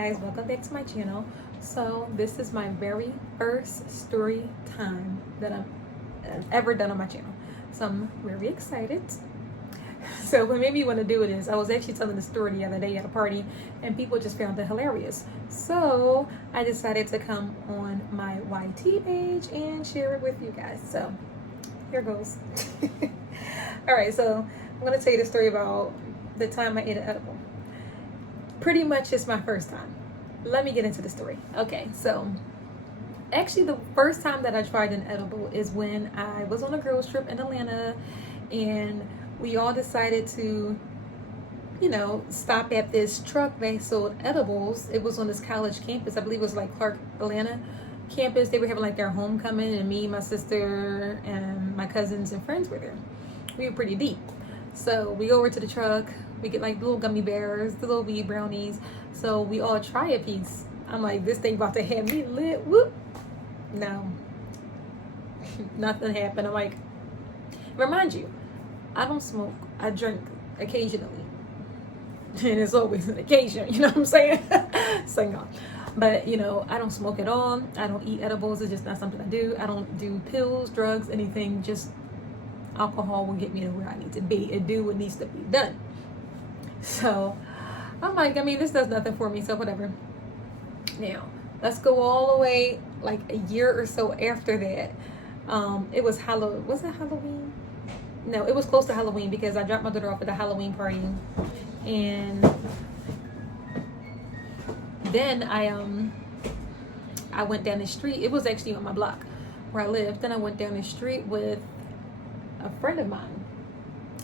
guys, welcome back to my channel. So this is my very first story time that I've ever done on my channel, so I'm very excited. So what made me want to do it is I was actually telling the story the other day at a party and people just found it hilarious, so I decided to come on my YT page and share it with you guys. So here goes. All right, so I'm going to tell you the story about the time I ate an edible. Pretty much it's my first time. Let me get into the story. Okay, so actually the first time that I tried an edible is when I was on a girls trip in Atlanta, and we all decided to, stop at this truck that sold edibles. It was on this college campus. I believe it was like Clark, Atlanta campus. They were having like their homecoming, and me, my sister, and my cousins and friends were there. We were pretty deep. So we go over to the truck. We get like little gummy bears, the little weed brownies. So we all try a piece. I'm like, this thing about to have me lit. Whoop. No. Nothing happened. I'm like, remind you, I don't smoke. I drink occasionally. And it's always an occasion, you know what I'm saying? So no. But, I don't smoke at all. I don't eat edibles. It's just not something I do. I don't do pills, drugs, anything. Just alcohol will get me to where I need to be and do what needs to be done. So I'm like, this does nothing for me, so whatever. Now let's go all the way like a year or so after that. It was Halloween. Was it Halloween? No, it was close to Halloween because I dropped my daughter off at the Halloween party, and then I went down the street. It was actually on my block where I lived. Then I went down the street with a friend of mine,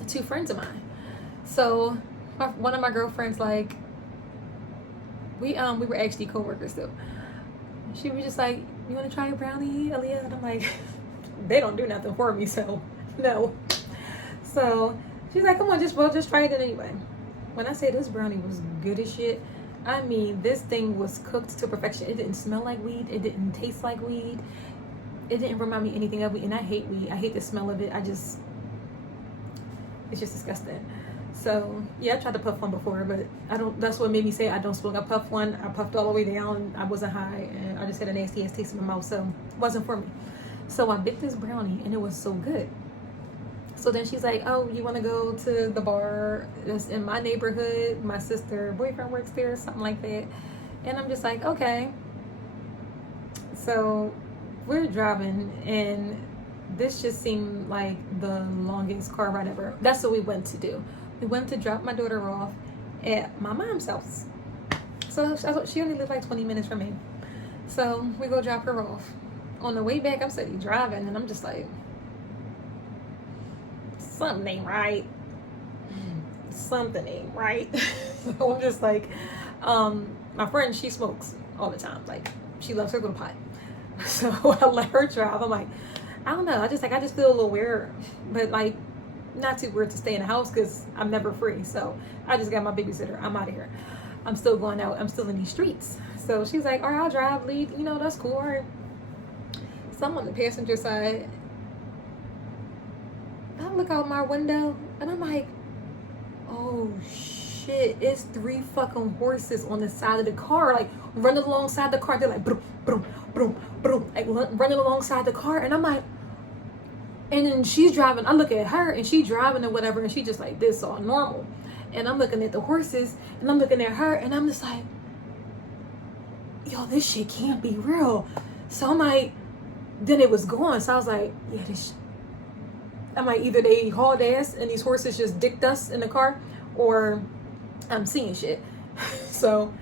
two friends of mine. So one of my girlfriends, like, we were actually co-workers though. She was just like, you want to try a brownie, Aaliyah? And I'm like, they don't do nothing for me, so no. So she's like, come on, just try it anyway. When I say this brownie was good as shit, this thing was cooked to perfection. It didn't smell like weed. It didn't taste like weed. It didn't remind me anything of weed, and I hate weed. I hate the smell of it. it's just disgusting. So yeah, I tried to puff one before, but that's what made me say I don't smoke. I puffed one, I puffed all the way down, I wasn't high, and I just had a nasty ass taste in my mouth, so it wasn't for me. So I bit this brownie and it was so good. So then she's like, oh, you want to go to the bar that's in my neighborhood? My sister boyfriend works there, something like that. And I'm just like, okay. So we're driving, and this just seemed like the longest car ride ever. That's what we went to do. We went to drop my daughter off at my mom's house. So she only lived like 20 minutes from me. So we go drop her off. On the way back, I'm sitting driving, and I'm just like, something ain't right. Something ain't right. So I'm just like, my friend, she smokes all the time. Like, she loves her little pot. So I let her drive. I'm like, I don't know. I just feel a little weird, but like not too weird to stay in the house because I'm never free. So I just got my babysitter. I'm out of here. I'm still going out. I'm still in these streets. So she's like, all right, I'll drive, lead. That's cool. All right. So I'm on the passenger side. I look out my window and I'm like, oh shit, it's 3 fucking horses on the side of the car, like running alongside the car. They're like, boom, boom, boom, boom, like running alongside the car. And I'm like, and then she's driving. I look at her and she's driving or whatever, and she just like, this all normal. And I'm looking at the horses and I'm looking at her and I'm just like, yo, this shit can't be real. So I'm like, then it was gone. So I was like, yeah, I'm like, either they hauled ass and these horses just dicked us in the car, or I'm seeing shit. So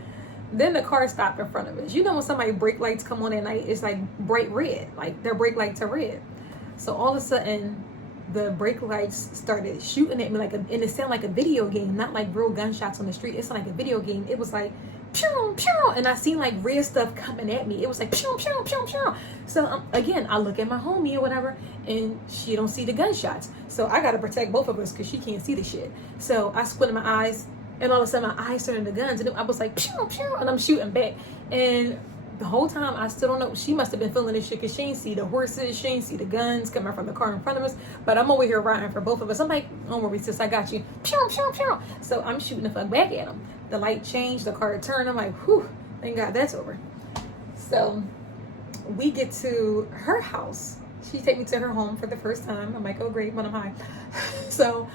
then the car stopped in front of us. When somebody brake lights come on at night, it's like bright red, like their brake lights are red. So all of a sudden the brake lights started shooting at me and it sounded like a video game, not like real gunshots on the street. It's like a video game. It was like pew, pew, and I seen like red stuff coming at me. It was like pew, pew, pew, pew. So again, I look at my homie or whatever, and she don't see the gunshots. So I gotta protect both of us because she can't see the shit. So I squinted my eyes, and all of a sudden my eyes turned into guns, and I was like pew, pew, and I'm shooting back. And the whole time I still don't know. She must have been feeling this shit because she ain't see the horses, she ain't see the guns coming from the car in front of us. But I'm over here riding for both of us. I'm like, don't worry, sis, I got you. Pew, pew, pew. So I'm shooting the fuck back at him. The light changed, the car turned. I'm like, whew, Thank God that's over. So we get to her house. She take me to her home for the first time. I'm like, oh great, when I'm high. So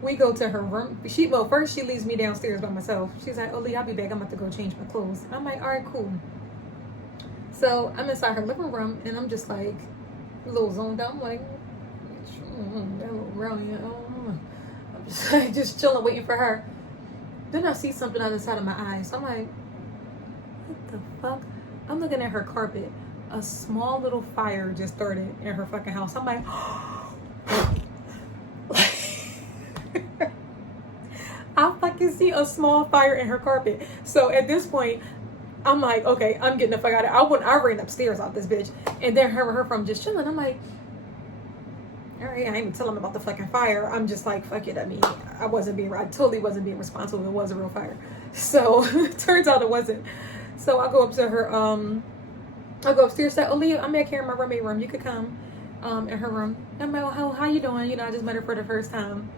we go to her room. First she leaves me downstairs by myself. She's like, oh Lee, I'll be back. I'm about to go change my clothes. I'm like, all right, cool. So I'm inside her living room and I'm just like a little zoned out. I'm like, that little brownie. I'm just like, just chilling, waiting for her. Then I see something on the side of my eyes. I'm like, what the fuck? I'm looking at her carpet. A small little fire just started in her fucking house. I'm like, I fucking see a small fire in her carpet. So at this point, I'm like, okay, I'm getting the fuck out of it. I ran upstairs out this bitch. And then her from just chilling. I'm like, all right, I ain't even tell him about the fucking fire. I'm just like, fuck it. I mean, I totally wasn't being responsible. It was a real fire. So turns out it wasn't. So I go up to her, I go upstairs, say, oh Leah, I'm back here in my roommate room. You could come in her room. I'm like, oh, how you doing? You know, I just met her for the first time.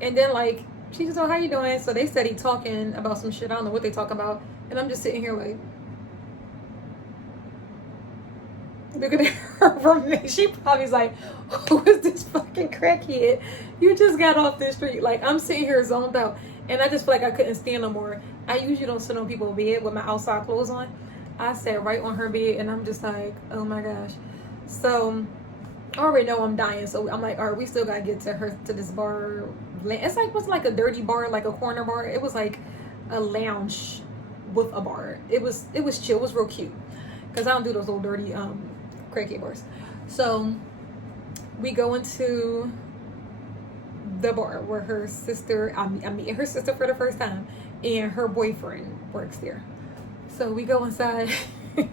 And then like, she just, oh, how you doing? So they steady talking about some shit. I don't know what they talk about. And I'm just sitting here like, looking at her roommate. She probably's like, who is this fucking crackhead? You just got off the street. Like, I'm sitting here zoned out. And I just feel like I couldn't stand no more. I usually don't sit on people's bed with my outside clothes on. I sat right on her bed and I'm just like, oh my gosh. So I already know I'm dying. So I'm like, all right, we still gotta get to this bar. It's like, wasn't like a dirty bar, like a corner bar. It was like a lounge with a bar. It was chill. It was real cute. Cause I don't do those little dirty crackhead bars. So we go into the bar where her sister, I'm meeting her sister for the first time, and her boyfriend works there. So we go inside and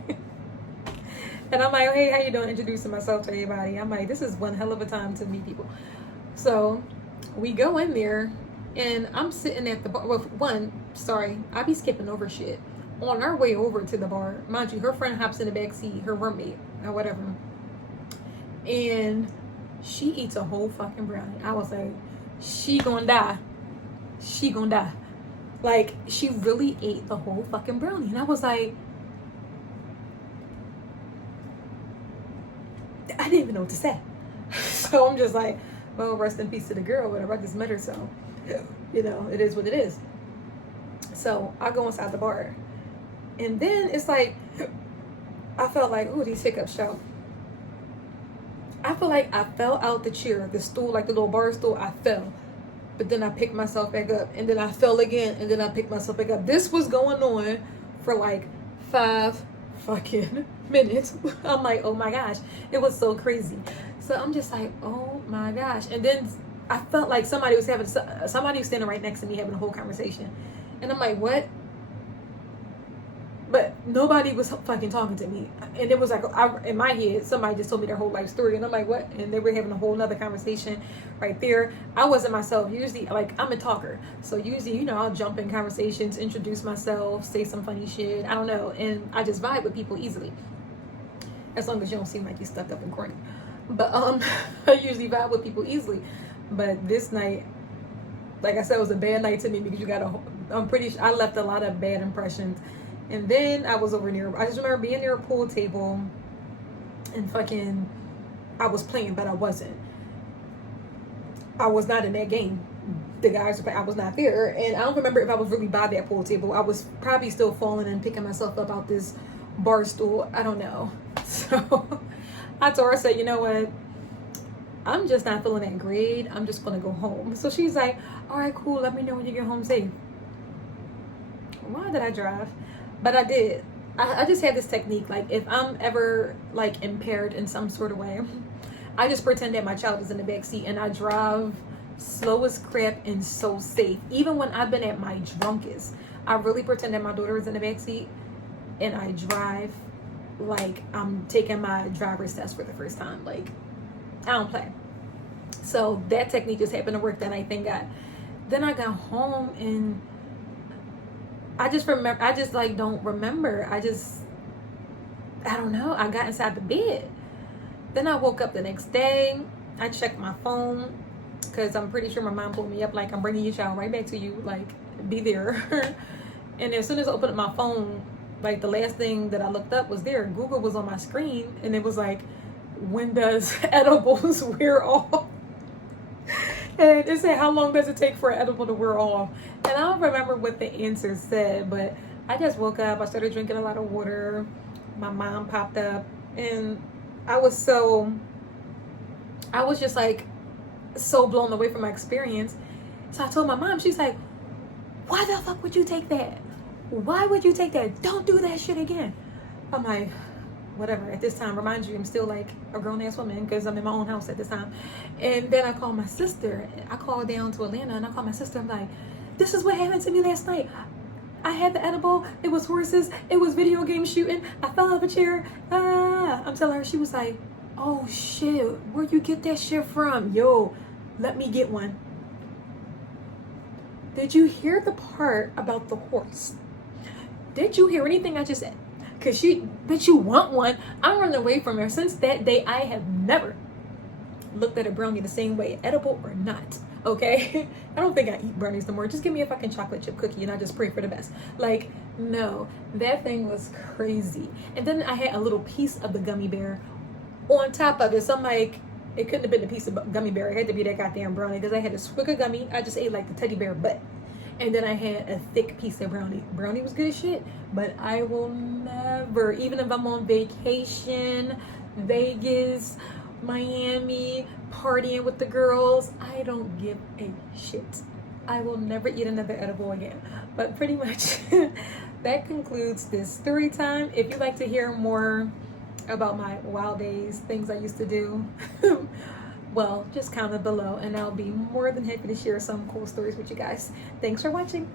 I'm like, hey, how you doing? Introducing myself to everybody. I'm like, this is one hell of a time to meet people. So we go in there and I'm sitting at the bar. Well, I be skipping over shit. On our way over to the bar, mind you, her friend hops in the back seat, her roommate or whatever, and she eats a whole fucking brownie. I was like, she gonna die. She gonna die. Like, she really ate the whole fucking brownie. And I was like, I didn't even know what to say. So I'm just like, well, rest in peace to the girl, whatever. I just met her, so, you know, it is what it is. So I go inside the bar. And then it's like, I felt like, ooh, these hiccups show. I feel like I fell out the chair, the stool, like the little bar stool, I fell. But then I picked myself back up, and then I fell again, and then I picked myself back up. This was going on for like 5 fucking minutes. I'm like, oh my gosh, it was so crazy. So I'm just like, oh my gosh. And then I felt like somebody was standing right next to me having a whole conversation. And I'm like, what? But nobody was fucking talking to me. And it was like, in my head, somebody just told me their whole life story. And I'm like, what? And they were having a whole nother conversation right there. I wasn't myself. Usually, like, I'm a talker. So usually, you know, I'll jump in conversations, introduce myself, say some funny shit. I don't know. And I just vibe with people easily. As long as you don't seem like you stuck up and corny. But I usually vibe with people easily. But this night, like I said, it was a bad night to me because I'm pretty sure I left a lot of bad impressions. And then I was over near, I just remember being near a pool table and fucking, I was playing, but I wasn't. I was not in that game. The guys were playing, I was not there. And I don't remember if I was really by that pool table. I was probably still falling and picking myself up out this bar stool. I don't know. So I told her, I said, you know what? I'm just not feeling that great. I'm just going to go home. So she's like, all right, cool. Let me know when you get home safe. Why did I drive? But I did. I just had this technique. Like, if I'm ever, like, impaired in some sort of way, I just pretend that my child is in the back seat and I drive slow as crap and so safe. Even when I've been at my drunkest, I really pretend that my daughter is in the back seat and I drive like I'm taking my driver's test for the first time. Like, I don't play. So that technique just happened to work that night, thank God. Then I got home and I just like don't remember. I don't know. I got inside the bed. Then I woke up the next day. I checked my phone because I'm pretty sure my mom pulled me up like, I'm bringing your child right back to you. Like, be there. And as soon as I opened up my phone, Like the last thing that I looked up was there. Google was on my screen and it was like, when does edibles wear off? And it said, how long does it take for an edible to wear off? And I don't remember what the answer said, but I just woke up. I started drinking a lot of water. My mom popped up and I was just like so blown away from my experience. So I told my mom, she's like, why the fuck would you take that? Why would you take that? Don't do that shit again. I'm like, whatever. At this time, remind you, I'm still like a grown-ass woman because I'm in my own house at this time. And then I called my sister. I called down to Atlanta and I called my sister. I'm like, this is what happened to me last night. I had the edible. It was horses. It was video game shooting. I fell off a chair. I'm telling her. She was like, oh shit, where'd you get that shit from? Yo, let me get one. Did you hear the part about the horse? Did you hear anything I just said? Because she, bet you want one. I'm running away from her. Since that day, I have never looked at a brownie the same way, edible or not. Okay? I don't think I eat brownies no more. Just give me a fucking chocolate chip cookie and I just pray for the best. Like, no. That thing was crazy. And then I had a little piece of the gummy bear on top of it. So I'm like, it couldn't have been a piece of gummy bear. It had to be that goddamn brownie because I had a swig of gummy. I just ate like the teddy bear butt. And then I had a thick piece of brownie. Brownie was good as shit. But I will never, even if I'm on vacation, Vegas, Miami, partying with the girls, I don't give a shit. I will never eat another edible again. But pretty much that concludes this story time. If you'd like to hear more about my wild days, things I used to do, well, just comment below and I'll be more than happy to share some cool stories with you guys. Thanks for watching.